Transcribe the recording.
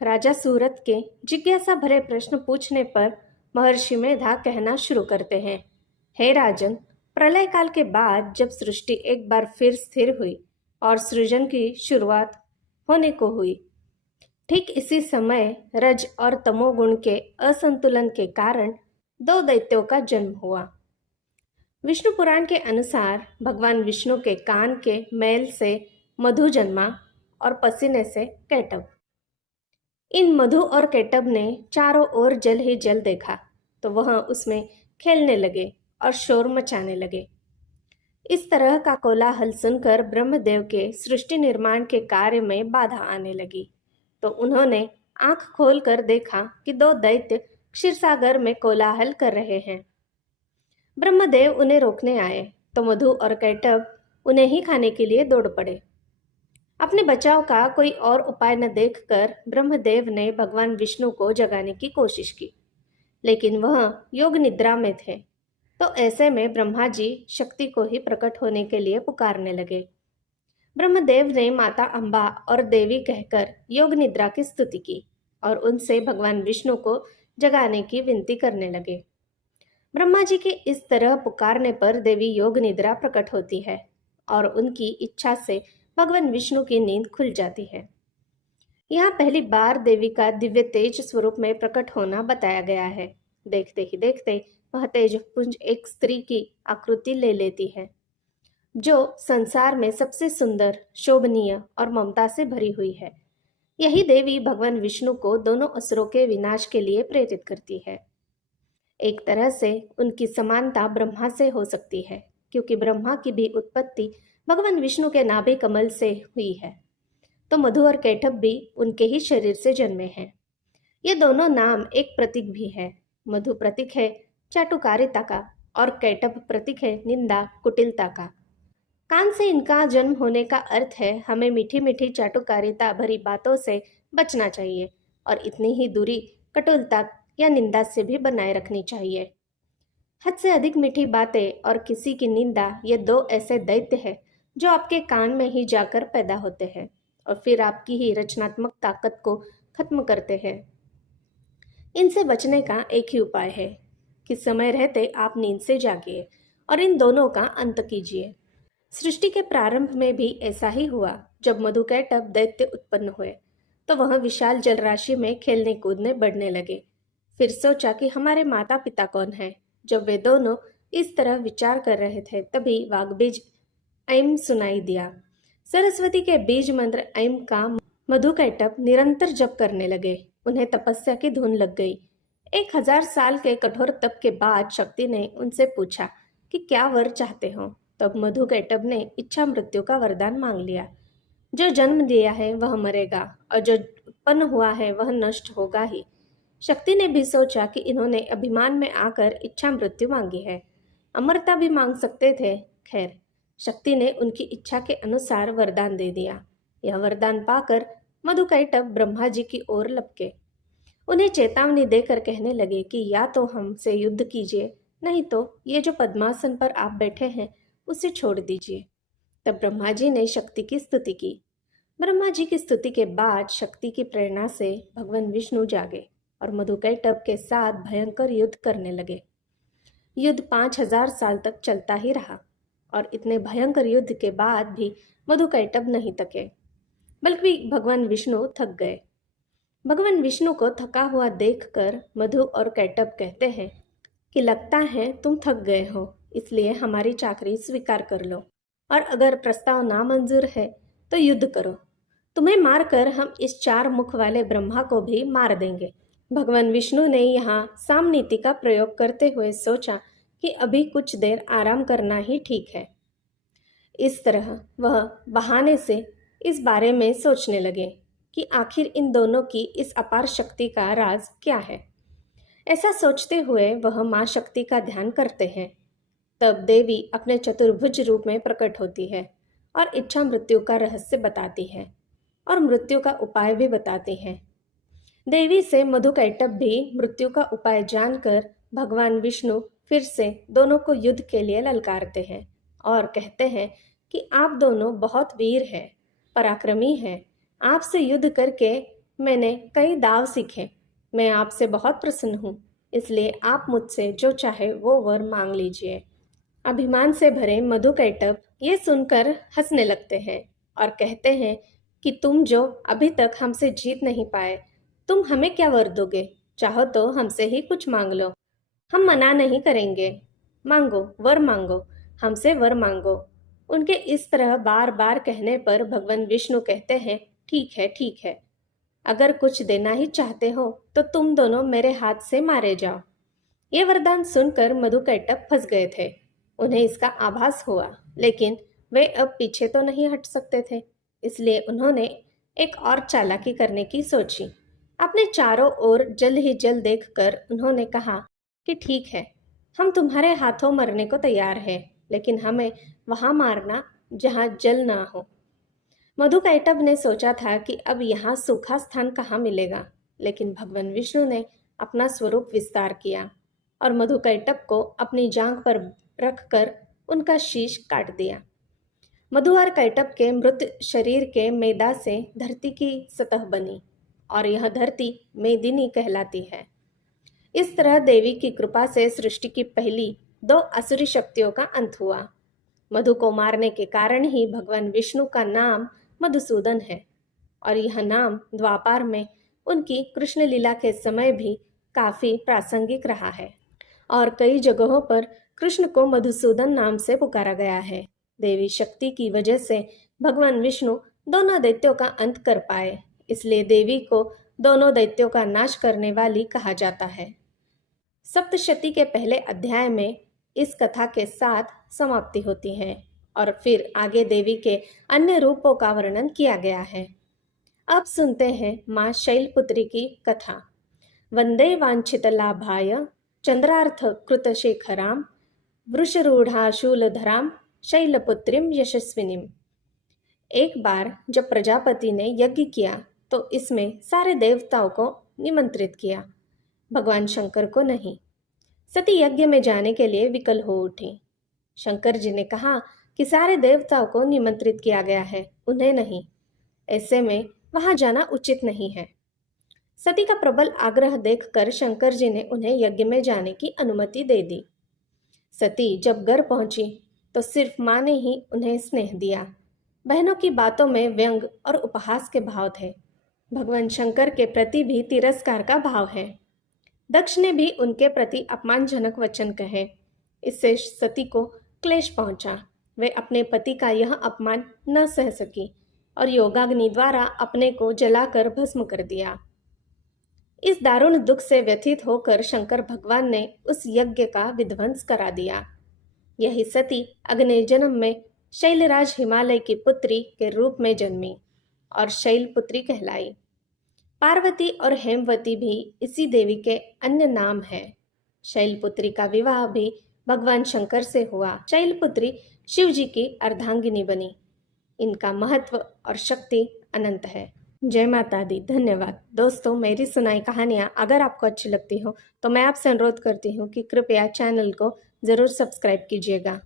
राजा सूरत के जिज्ञासा भरे प्रश्न पूछने पर महर्षि मेधा कहना शुरू करते हैं। हे राजन, प्रलय काल के बाद जब सृष्टि एक बार फिर स्थिर हुई और सृजन की शुरुआत होने को हुई, ठीक इसी समय रज और तमोगुण के असंतुलन के कारण दो दैत्यों का जन्म हुआ। विष्णु पुराण के अनुसार भगवान विष्णु के कान के मैल से मधु जन्मा और पसीने से कैटब। इन मधु और केटब ने चारों ओर जल ही जल देखा तो वह उसमें खेलने लगे और शोर मचाने लगे। इस तरह का कोलाहल सुनकर ब्रह्मदेव के सृष्टि निर्माण के कार्य में बाधा आने लगी, तो उन्होंने आंख खोलकर देखा कि दो दैत्य क्षीरसागर में कोलाहल कर रहे हैं। ब्रह्मदेव उन्हें रोकने आए तो मधु और कैटब उन्हें ही खाने के लिए दौड़ पड़े। अपने बचाव का कोई और उपाय न देखकर ब्रह्मदेव ने भगवान विष्णु को जगाने की कोशिश की, लेकिन वह योग निद्रा में थे। तो ऐसे में ब्रह्मा जी शक्ति को ही प्रकट होने के लिए पुकारने लगे। ब्रह्मदेव ने माता अम्बा और देवी कहकर योग निद्रा की स्तुति की और उनसे भगवान विष्णु को जगाने की विनती करने लगे। ब्रह्मा जी के इस तरह पुकारने पर देवी योग निद्रा प्रकट होती है और उनकी इच्छा से भगवान विष्णु की नींद खुल जाती है। यहाँ पहली बार देवी का दिव्य तेज स्वरूप में प्रकट होना बताया गया है। देखते ही देखते वह तेजपुंज एक स्त्री की आकृति ले लेती है, जो संसार में सबसे सुंदर, शोभनीय और ममता से भरी हुई है। यही देवी भगवान विष्णु को दोनों असुरों के विनाश के लिए प्रेरित करती है। एक तरह से उनकी समानता ब्रह्मा से हो सकती है, क्योंकि ब्रह्मा की भी उत्पत्ति भगवान विष्णु के नाभि कमल से हुई है, तो मधु और कैटब भी उनके ही शरीर से जन्मे हैं। ये दोनों नाम एक प्रतीक भी है। मधु प्रतीक है चाटुकारिता का और कैटब प्रतीक है निंदा, कुटिलता का। कान से इनका जन्म होने का अर्थ है हमें मीठी मीठी चाटुकारिता भरी बातों से बचना चाहिए और इतनी ही दूरी कटुलता या निंदा से भी बनाए रखनी चाहिए। हद से अधिक मीठी बातें और किसी की निंदा, ये दो ऐसे दैत्य हैं जो आपके कान में ही जाकर पैदा होते हैं और फिर आपकी ही रचनात्मक ताकत को खत्म करते हैं। इनसे बचने का एक ही उपाय है कि समय रहते आप नींद से जागिए और इन दोनों का अंत कीजिए। सृष्टि के प्रारंभ में भी ऐसा ही हुआ। जब मधु कैटब दैत्य उत्पन्न हुए तो वह विशाल जलराशि में खेलने कूदने बढ़ने लगे। फिर सोचा कि हमारे माता पिता कौन है। जब वे दोनों इस तरह विचार कर रहे थे तभी वाग्बीज ऐम सुनाई दिया। सरस्वती के बीज मंत्र ऐम का मधु कैटब निरंतर जप करने लगे। उन्हें तपस्या की धुन लग गई। 1000 साल के कठोर तप के बाद शक्ति ने उनसे पूछा कि क्या वर चाहते हो। तब मधु कैटब ने इच्छा मृत्यु का वरदान मांग लिया। जो जन्म दिया है वह मरेगा और जो उत्पन्न हुआ है वह नष्ट होगा ही। शक्ति ने भी सोचा कि इन्होंने अभिमान में आकर इच्छा मृत्यु मांगी है, अमरता भी मांग सकते थे। खैर, शक्ति ने उनकी इच्छा के अनुसार वरदान दे दिया। यह वरदान पाकर मधु कैटब ब्रह्मा जी की ओर लपके। उन्हें चेतावनी देकर कहने लगे कि या तो हमसे युद्ध कीजिए, नहीं तो ये जो पद्मासन पर आप बैठे हैं उसे छोड़ दीजिए। तब ब्रह्मा जी ने शक्ति की स्तुति की। ब्रह्मा जी की स्तुति के बाद शक्ति की प्रेरणा से भगवान विष्णु जागे और मधु कैटब के साथ भयंकर युद्ध करने लगे। युद्ध 5000 साल तक चलता ही रहा और इतने भयंकर युद्ध के बाद भी मधु कैटब नहीं थके, बल्कि भगवान विष्णु थक गए। भगवान विष्णु को थका हुआ देखकर मधु और कैटब कहते हैं कि लगता है तुम थक गए हो, इसलिए हमारी चाकरी स्वीकार कर लो और अगर प्रस्ताव नामंजूर है तो युद्ध करो। तुम्हें मारकर हम इस 4 मुख वाले ब्रह्मा को भी मार देंगे। भगवान विष्णु ने यहाँ सामनीति का प्रयोग करते हुए सोचा कि अभी कुछ देर आराम करना ही ठीक है। इस तरह वह बहाने से इस बारे में सोचने लगे कि आखिर इन दोनों की इस अपार शक्ति का राज क्या है। ऐसा सोचते हुए वह माँ शक्ति का ध्यान करते हैं। तब देवी अपने चतुर्भुज रूप में प्रकट होती है और इच्छा मृत्यु का रहस्य बताती है और मृत्यु का उपाय भी बताती है। देवी से मधु कैटब भी मृत्यु का उपाय जानकर भगवान विष्णु फिर से दोनों को युद्ध के लिए ललकारते हैं और कहते हैं कि आप दोनों बहुत वीर हैं, पराक्रमी हैं। आपसे युद्ध करके मैंने कई दाव सीखे। मैं आपसे बहुत प्रसन्न हूँ, इसलिए आप मुझसे जो चाहे वो वर मांग लीजिए। अभिमान से भरे मधुकैटभ ये सुनकर हंसने लगते हैं और कहते हैं कि तुम जो अभी तक हमसे जीत नहीं पाए, तुम हमें क्या वर दोगे? चाहो तो हमसे ही कुछ मांग लो, हम मना नहीं करेंगे। मांगो, वर मांगो, हमसे वर मांगो। उनके इस तरह बार बार कहने पर भगवान विष्णु कहते हैं, ठीक है, ठीक है। अगर कुछ देना ही चाहते हो तो तुम दोनों मेरे हाथ से मारे जाओ। ये वरदान सुनकर मधुकैटभ फंस गए थे। उन्हें इसका आभास हुआ, लेकिन वे अब पीछे तो नहीं हट सकते थे। इसलिए उन्होंने एक और चालाकी करने की सोची। अपने चारों ओर जल ही जल देखकर उन्होंने कहा कि ठीक है, हम तुम्हारे हाथों मरने को तैयार हैं, लेकिन हमें वहां मारना जहां जल ना हो। मधुकैटभ ने सोचा था कि अब यहाँ सूखा स्थान कहाँ मिलेगा, लेकिन भगवान विष्णु ने अपना स्वरूप विस्तार किया और मधुकैटभ को अपनी जांघ पर रखकर उनका शीश काट दिया। मधु और कैटभ के मृत शरीर के मैदा से धरती की सतह बनी और यह धरती मेदिनी कहलाती है। इस तरह देवी की कृपा से सृष्टि की पहली दो असुरी शक्तियों का अंत हुआ। मधु को मारने के कारण ही भगवान विष्णु का नाम मधुसूदन है और यह नाम द्वापार में उनकी कृष्ण लीला के समय भी काफी प्रासंगिक रहा है और कई जगहों पर कृष्ण को मधुसूदन नाम से पुकारा गया है। देवी शक्ति की वजह से भगवान विष्णु दोनों दैत्यों का अंत कर पाए, इसलिए देवी को दोनों दैत्यों का नाश करने वाली कहा जाता है। सप्तशती के पहले अध्याय में इस कथा के साथ समाप्ति होती है और फिर आगे देवी के अन्य रूपों का वर्णन किया गया है। अब सुनते हैं माँ शैलपुत्री की कथा। वंदे वांछित लाभाय चंद्रार्थ कृत शेखराम वृषरूढ़ा शूलधराम शैलपुत्रीम यशस्विनीम। एक बार जब प्रजापति ने यज्ञ किया तो इसमें सारे देवताओं को निमंत्रित किया, भगवान शंकर को नहीं। सती यज्ञ में जाने के लिए विकल हो उठी। शंकर जी ने कहा कि सारे देवताओं को निमंत्रित किया गया है, उन्हें नहीं। ऐसे में वहां जाना उचित नहीं है। सती का प्रबल आग्रह देखकर शंकर जी ने उन्हें यज्ञ में जाने की अनुमति दे दी। सती जब घर पहुंची तो सिर्फ माँ ने ही उन्हें स्नेह दिया। बहनों की बातों में व्यंग और उपहास के भाव थे। भगवान शंकर के प्रति भी तिरस्कार का भाव है। दक्ष ने भी उनके प्रति अपमानजनक वचन कहे। इससे सती को क्लेश पहुंचा। वे अपने पति का यह अपमान न सह सकी और योगाग्नि द्वारा अपने को जलाकर भस्म कर दिया। इस दारुण दुख से व्यथित होकर शंकर भगवान ने उस यज्ञ का विध्वंस करा दिया। यही सती अगले जन्म में शैलराज हिमालय की पुत्री के रूप में जन्मी और शैलपुत्री कहलाई। पार्वती और हेमवती भी इसी देवी के अन्य नाम है। शैलपुत्री का विवाह भी भगवान शंकर से हुआ। शैलपुत्री शिव जी की अर्धांगिनी बनी। इनका महत्व और शक्ति अनंत है। जय माता दी। धन्यवाद। दोस्तों, मेरी सुनाई कहानियाँ अगर आपको अच्छी लगती हो तो मैं आपसे अनुरोध करती हूँ कि कृपया चैनल को ज़रूर सब्सक्राइब कीजिएगा।